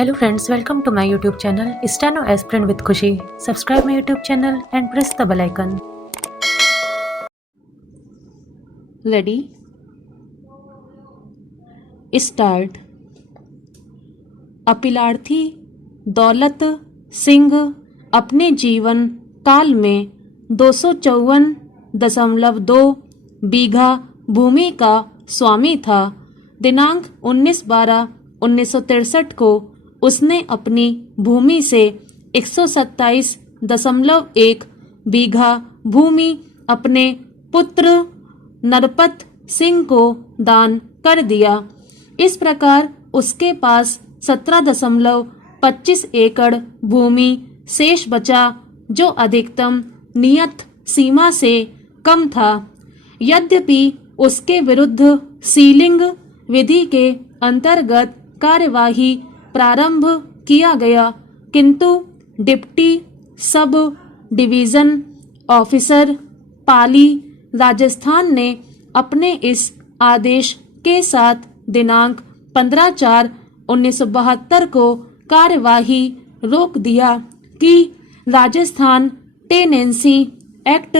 Hello friends, welcome to my YouTube channel Steno Aspirant with Khushi. Subscribe my YouTube channel and press the bell icon. Ready? Start. अपीलार्थी Daulat Singh अपने जीवन काल में 254.2 बीघा भूमि का स्वामी था। दिनांक 19/12/1963 को उसने अपनी भूमि से 127.1 बीघा भूमि अपने पुत्र नरपत सिंह को दान कर दिया। इस प्रकार उसके पास 17.25 एकड़ भूमि शेष बचा, जो अधिकतम नियत सीमा से कम था। यद्यपि उसके विरुद्ध सीलिंग विधि के अंतर्गत कार्यवाही प्रारंभ किया गया, किंतु डिप्टी सब डिवीजन ऑफिसर पाली राजस्थान ने अपने इस आदेश के साथ दिनांक 15/4/1972 को कार्यवाही रोक दिया कि राजस्थान टेनेंसी एक्ट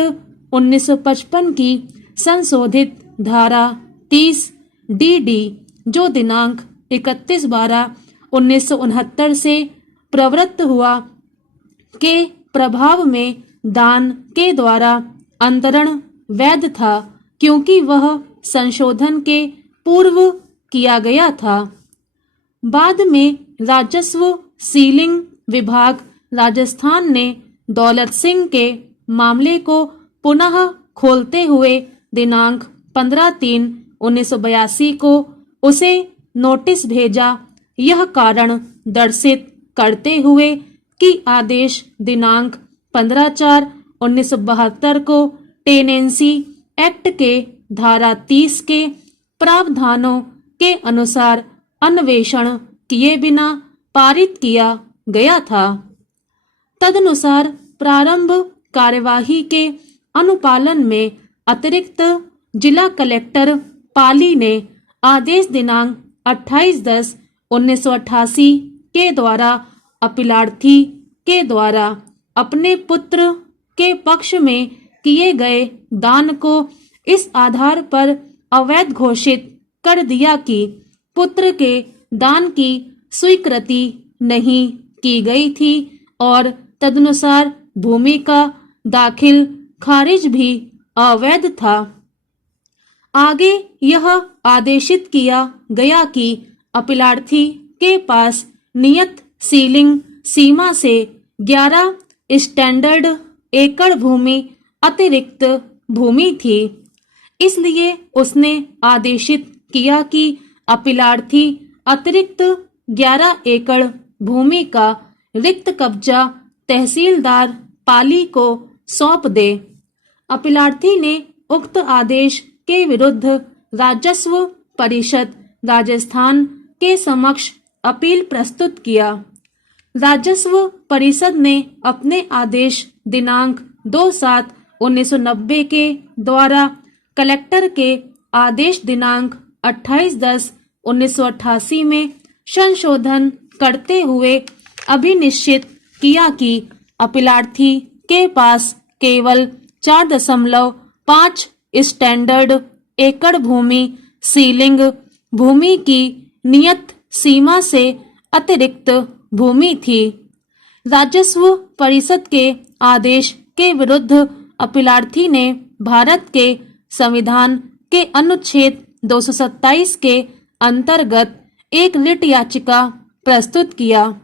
1955 की संशोधित धारा 30 DD, जो दिनांक 31/12/1969 से प्रवृत्त हुआ, के प्रभाव में दान के द्वारा अंतरण वैध था, क्योंकि वह संशोधन के पूर्व किया गया था। बाद में राजस्व सीलिंग विभाग राजस्थान ने दौलत सिंह के मामले को पुनः खोलते हुए दिनांक 15/3/1982 को उसे नोटिस भेजा, यह कारण दर्शित करते हुए कि आदेश दिनांक 15/4/1972 को टेनेंसी एक्ट के धारा 30 के प्रावधानों के अनुसार अन्वेषण किए बिना पारित किया गया था। तदनुसार प्रारंभ कार्यवाही के अनुपालन में अतिरिक्त जिला कलेक्टर पाली ने आदेश दिनांक 28/10/1988 के द्वारा अपीलार्थी के द्वारा अपने पुत्र के पक्ष में किए गए दान को इस आधार पर अवैध घोषित कर दिया कि पुत्र के दान की स्वीकृति नहीं की गई थी और तदनुसार भूमि का दाखिल खारिज भी अवैध था। आगे यह आदेशित किया गया कि अपीलार्थी के पास नियत सीलिंग सीमा से 11 स्टैंडर्ड एकड़ भूमि अतिरिक्त भूमि थी। इसलिए उसने आदेशित किया कि अपीलार्थी अतिरिक्त 11 एकड़ भूमि का रिक्त कब्जा तहसीलदार पाली को सौंप दे। अपीलार्थी ने उक्त आदेश के विरुद्ध राजस्व परिषद राजस्थान के समक्ष अपील प्रस्तुत किया। राजस्व परिषद ने अपने आदेश दिनांक 2/7/1990 के द्वारा कलेक्टर के आदेश दिनांक 28/10/1988 में संशोधन करते हुए अभिनिश्चित किया कि अपीलार्थी के पास केवल 4.5 स्टैंडर्ड एकड़ भूमि सीलिंग भूमि की नियत सीमा से अतिरिक्त भूमि थी। राजस्व परिषद के आदेश के विरुद्ध अपीलार्थी ने भारत के संविधान के अनुच्छेद 227 के अंतर्गत एक रिट याचिका प्रस्तुत किया।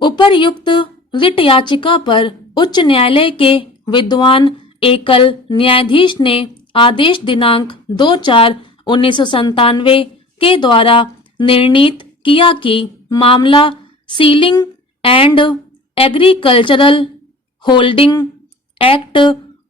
उपर्युक्त रिट याचिका पर उच्च न्यायालय के विद्वान एकल न्यायाधीश ने आदेश दिनांक 2/4/1997 के द्वारा निर्णीत किया कि मामला ceiling and agricultural holding act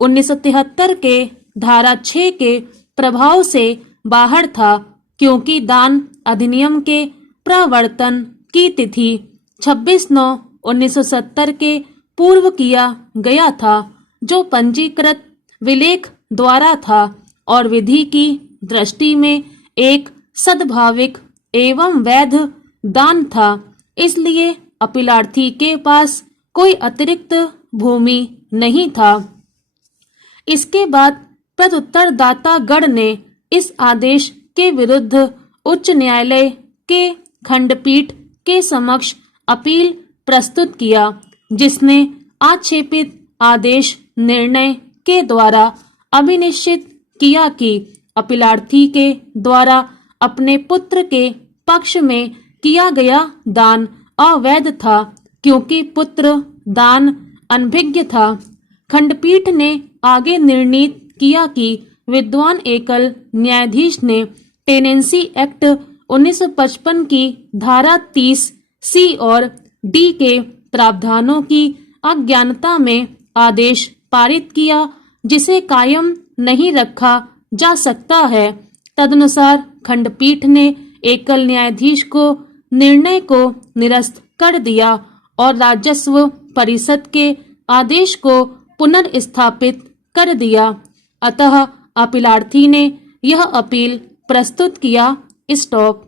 1973 के धारा 6 के प्रभाव से बाहर था, क्योंकि दान अधिनियम के प्रवर्तन की तिथि 26/9/1970 के पूर्व किया गया था, जो पंजीकृत विलेख द्वारा था और विधि की दृष्टि में एक सद्भाविक एवं वैध दान था, इसलिए अपीलार्थी के पास कोई अतिरिक्त भूमि नहीं था। इसके बाद प्रत्युत्तरदाता गण ने इस आदेश के विरुद्ध उच्च न्यायालय के खंडपीठ के समक्ष अपील प्रस्तुत किया, जिसने आक्षेपित आदेश निर्णय के द्वारा अभिनिश्चित किया कि अपीलार्थी के द्वारा अपने पुत्र के पक्ष में किया गया दान अवैध था, क्योंकि पुत्र दान अनभिज्ञ था। खंडपीठ ने आगे निर्णीत किया कि विद्वान एकल न्यायाधीश ने टेनेंसी एक्ट 1955 की धारा 30 सी और डी के प्रावधानों की अज्ञानता में आदेश पारित किया, जिसे कायम नहीं रखा जा सकता है। तदनुसार खंडपीठ ने एकल न्यायाधीश को निर्णय को निरस्त कर दिया और राजस्व परिषद के आदेश को पुनर्स्थापित कर दिया। अतः अपीलार्थी ने यह अपील प्रस्तुत किया। स्टॉप।